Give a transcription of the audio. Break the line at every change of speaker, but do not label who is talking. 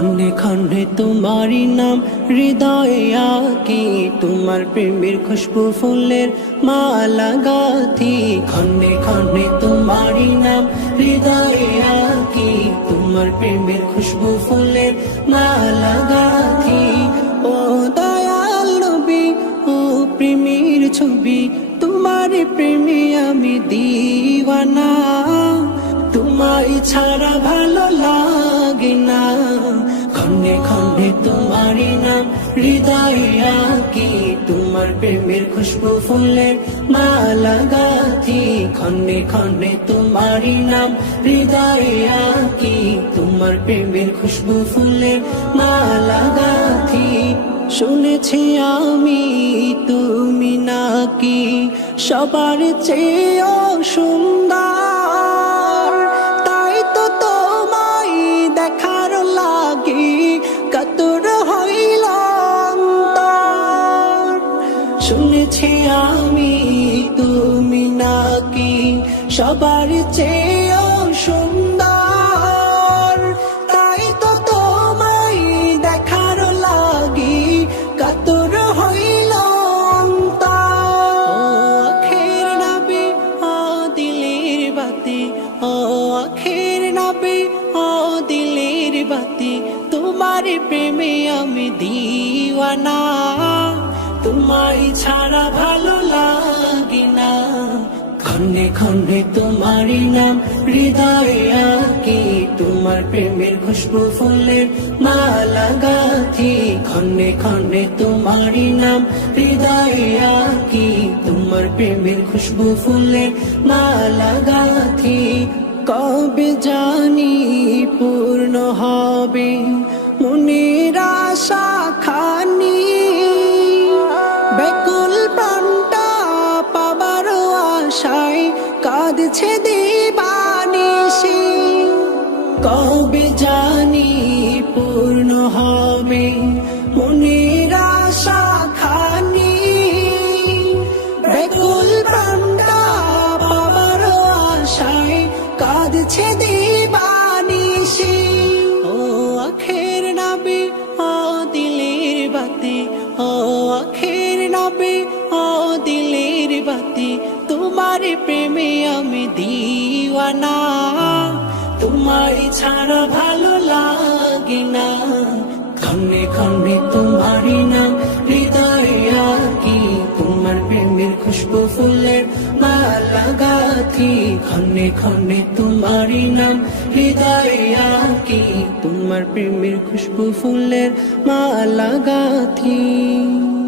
খন্ডে খন্ডে তোমারই নাম, হৃদয়ে আকি তোমার প্রেমের খুশবু ফুলের মালা গাথি। খন্ডে খন্ডে তোমারই নাম, হৃদয়ে আকি তোমার প্রেমের খুশবু ফুলের মালা গাথি। ও দয়াল নবী, ও প্রেমের ছবি, তোমার প্রেমে আমি দিওয়ানা। তোমায় ছাড়া ভালো তোমারই নাম, হৃদয়ে আকি তোমার প্রেমের খুশবু ফুলের মালা গাথি। খন্ডে খন্ডে তোমারই নাম, হৃদয়ে আকি তোমার প্রেমের খুশবু ফুলের মালা গাথি। শুনেছি আমি, তুমি নাকি সবার চেয়েও সুন্দর। শুনেছি আমি, তুমি নাকি সবার চেয়েও সুন্দর? তাই তো তোমায় দেখার লাগি, কাতর হইল অখের নাবি ও দিলের বাতি, ও আখের নাবি ও দিলের বাতি, তোমার প্রেমে আমি দিওয়ানা। তোমায় ছাড়া ভালো লাগে না। খন্ডে খন্ডে তোমারই নাম হৃদয়ে আকি। তোমার প্রেমের খুশবু ফুলের মালা গাথি। খন্ডে খন্ডে তোমারই নাম হৃদয়ে আকি। তোমার প্রেমের খুশবু ফুলের মালা গাথি। কবে জানি পূর্ণ হবে? কাঁদছে দিবানিসি কবে জানি পূর্ণ হবে মনের আশা খানি। বেকুল প্রাণটা পাবার আশায় কাঁদছে দিবানিসি ও আখের নাবে ও দিলের বাতি, ও আখের নাবে ও দিলের বাতি প্রেমে আমি দিওয়ানা। তোমার ছাড়া ভালো লাগে না। খন্ডে খন্ডে তোমারই নাম হৃদয়ে আকি। তোমার প্রেমের খুশবু ফুলের মালা গাথি। খন্ডে খন্ডে তোমারই নাম আকি। তোমার প্রেমের খুশবু ফুলের মালা গাথি।